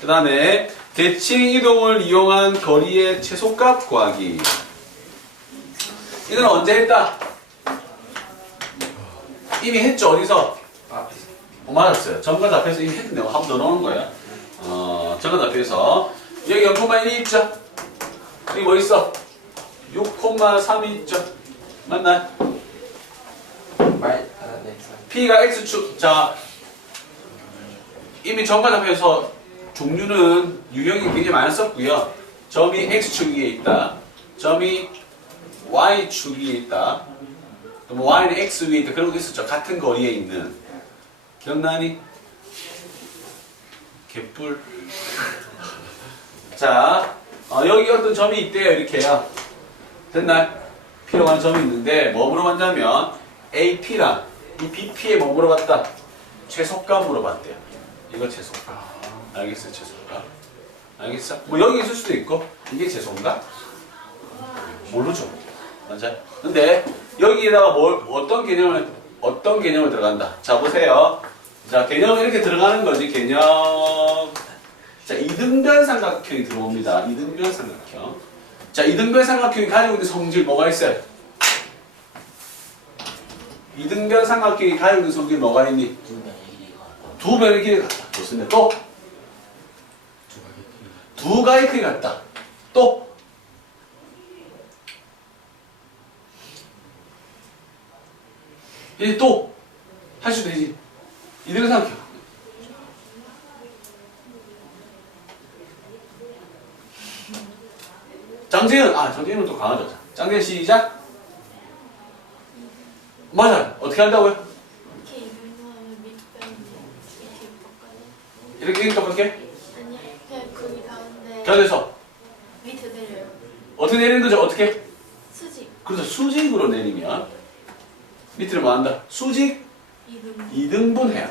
그 다음에 대칭 이동을 이용한 거리의 최소값 구하기. 이건 언제 했다? 이미 했죠, 어디서? 앞에서 어, 맞았어요. 점과 답에서 이미 했는데 한번 더 넣는 거야. 어, 점과 답에서 여기 0,1이 있죠? 여기 뭐 있어? 6,3이 있죠? 맞나? 네 P가 X축, 자, 이미 점과 답에서 종류는 유형이 굉장히 많이 썼고요. 점이 X축 위에 있다. 점이 Y축 위에 있다. 또뭐 Y는 X 위에 있다. 그런 것도 있었죠. 같은 거리에 있는. 기억나니? 개뿔. 자, 어, 여기 어떤 점이 있대요. 이렇게요. 됐나요? 필요한 점이 있는데 뭐 물어봤냐면 AP랑 이 BP에 뭐 물어봤다? 최소값 물어봤대요. 이거 최소값. 알겠어요, 최소값. 알겠어? 뭐 여기 있을 수도 있고 이게 최소인가? 모르죠. 맞아요. 근데 여기에다가 뭘 어떤 개념을 어떤 개념을 들어간다. 자 보세요. 자 개념은 이렇게 들어가는 거지 개념. 자 이등변 삼각형이 들어옵니다. 이등변 삼각형. 자 이등변 삼각형이 가지고 있는 성질 뭐가 있어요? 이등변 삼각형이 가지고 있는 성질 뭐가 있니? 두 변의 길이 같다. 좋습니다. 또 크기 같다. 또 이제 또 할 수도 되지. 이대로 생각해. 장재현, 아 장재현은 또 강하죠. 장재현 시작. 맞아요. 어떻게 한다고요? 이렇게 이렇게? 이렇게 이렇게 어떻게? 아니요, 그냥 거기 견에서 밑에 내려요. 어떻게 내리는 거죠? 어떻게? 수직 그래서 수직으로 내리면 밑으로 뭐 한다? 수직 이동 2등분 해야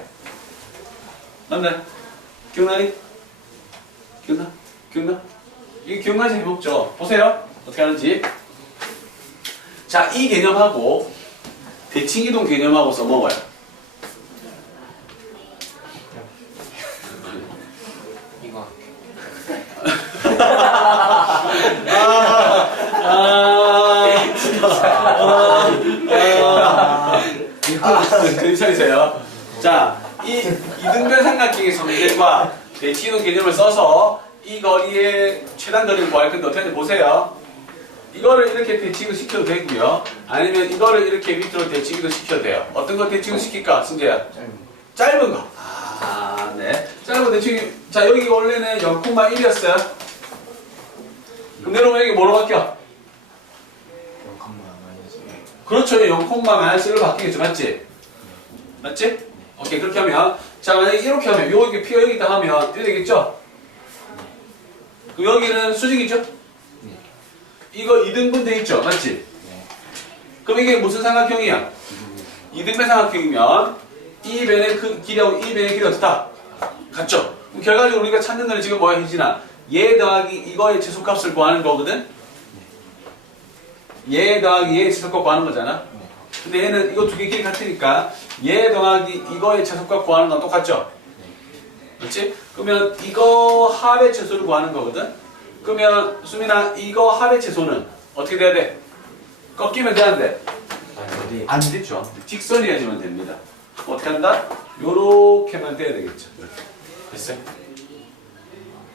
맞나요? 기억나니? 기억나? 기억나? 이게 기억나지 해먹죠? 보세요. 어떻게 하는지. 자, 이 개념하고 대칭 이동 개념하고 써먹어요. 이거 괜찮으세요? 자, 이 이등변 삼각형의 성질과 대칭 이동 개념을 써서 이 거리의 최단 거리를 구할 건데 어떻게 보세요. 이거를 이렇게 대칭을 시켜도 되고요. 아니면 이거를 이렇게 밑으로 대칭도 시켜도 돼요. 어떤 거 대칭을 시킬까, 승재야? 짧은 거. 아, 네. 짧은 거 대칭이, 자, 여기 원래는 0,1이었어요. 그럼 내려오면 여기 뭐로 바뀌어? 그렇죠. 0,-1로 바뀌겠죠. 맞지? 맞지? 오케이. 그렇게 하면. 자, 만약에 이렇게 하면, 요, 이게 피어 여기 있다 하면, 이렇게 되겠죠? 그럼 여기는 수직이죠? 이거 2등분 돼 있죠? 맞지? 그럼 이게 무슨 삼각형이야? 2등분 삼각형이면, 이 변의 그 길이하고 이 변의 길이 어떻다? 같죠? 그럼 결과적으로 우리가 찾는 거는 지금 뭐야, 희진아? 얘 더하기 이거의 최소값을 구하는 거거든? 얘 더하기 얘의 최소값 구하는 거잖아? 근데 얘는 이거 두개 길이 같으니까 얘 더하기 이거의 최소값 구하는 건 똑같죠? 그렇지? 그러면 이거 합의 최소를 구하는 거거든? 그러면 수민아 이거 합의 최소는 어떻게 돼야 돼? 꺾이면 돼야 안 되죠. 직선이어야지만 됩니다. 어떻게 한다? 요렇게만 돼야 되겠죠. 됐어요?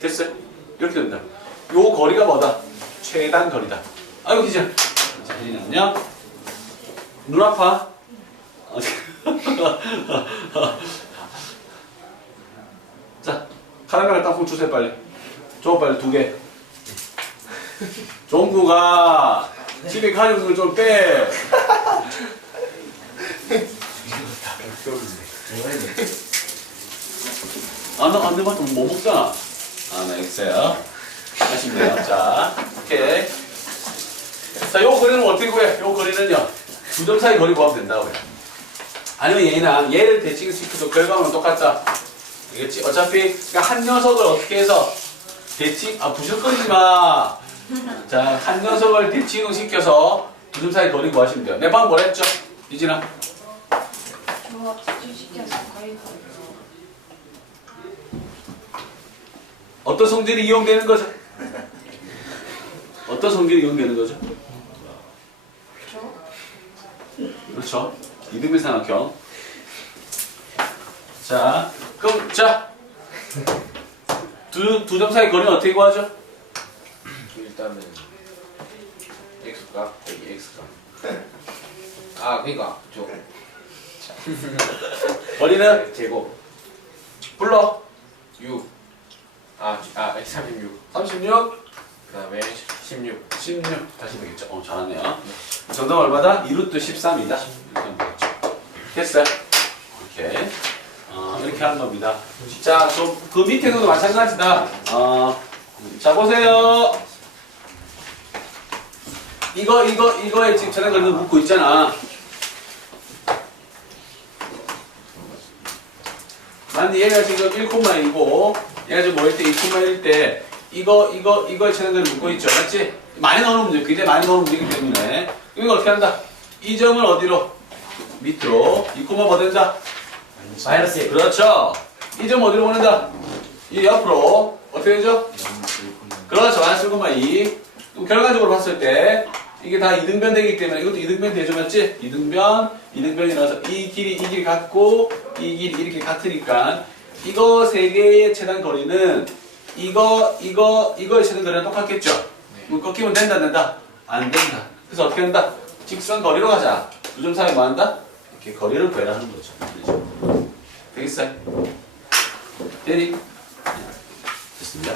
됐어요? 이렇게 된다. 요 거리가 뭐다? 최단 거리다. 아이고 기자. 자, 혜진은요. 눈 아파? 자, 카라멜 땅콩 주세요 빨리. 줘 빨리 두 개. 종구가 집에 있는 걸좀 빼. 아, 나 안 돼봤자 못 먹잖아. 아, 네, 있어요. 돼요. 자, 오케이. 자, 요 거리는 어떻게 구해? 요 거리는요. 두점 사이 거리 구하면 된다고요. 아니면 얘랑 얘를 대칭 시켜도 결과물은 똑같다. 알겠지? 어차피 그러니까 한 녀석을 어떻게 해서 대칭, 아, 부실거리지 마. 자, 한 녀석을 대칭을 시켜서 두점 사이 거리 구하시면 돼요. 내 방금 뭐랬죠? 이진아? 조합 집중시켜서 거의 거의 어떤 성질이 이용되는 거죠? 어떤 성질이 이용되는 거죠? 그렇죠. 이등변 삼각형. 자, 그럼 자, 두 두 점 사이 거리는 어떻게 구하죠? 일단은 x값 여기 x값. 아 그러니까 저 거리는 제곱 불러 6. 아, 아, 36. 36, 그 다음에 16. 16 다시 되겠죠? 어, 잘하네요. 정답 얼마다? 2루트 13이다. 됐어요? 이렇게 어, 이렇게 하는 겁니다. 자, 좀 그 밑에도 마찬가지다. 어, 자 보세요. 이거 이거 이거에 지금 전에 걸는 묶고 있잖아. 만약 얘가 지금 1,1이고 얘가 지금 뭐일 때 2,1일 때 이거 이거 이거에 최단거리 묶고 있죠, 맞지? 많이 넣는 문제, 굉장히 많이 넣는 문제이기 때문에 이거 어떻게 한다? 이 점을 어디로? 밑으로 2,뭐 된다? 마이너스 1. 그렇죠. 이 점 어디로 보낸다? 이 옆으로 어떻게 되죠? 그렇죠. 마이너스 1,2. 그럼 결과적으로 봤을 때 이게 다 이등변 되기 때문에 이것도 이등변 맞지? 이등변, 이등변이라서 이 길이 이 길이 같고 이 길이 이렇게 같으니까 이거 세 개의 최단 거리는 이거 이거 이거의 최단 거리랑 똑같겠죠? 그럼 꺾이면 된다, 안 된다? 안 된다. 그래서 어떻게 한다? 직선 거리로 가자. 두 점 사이 뭐 한다? 이렇게 거리를 구해라는 거죠. 그죠? 되겠어요? 대리? 됐습니다.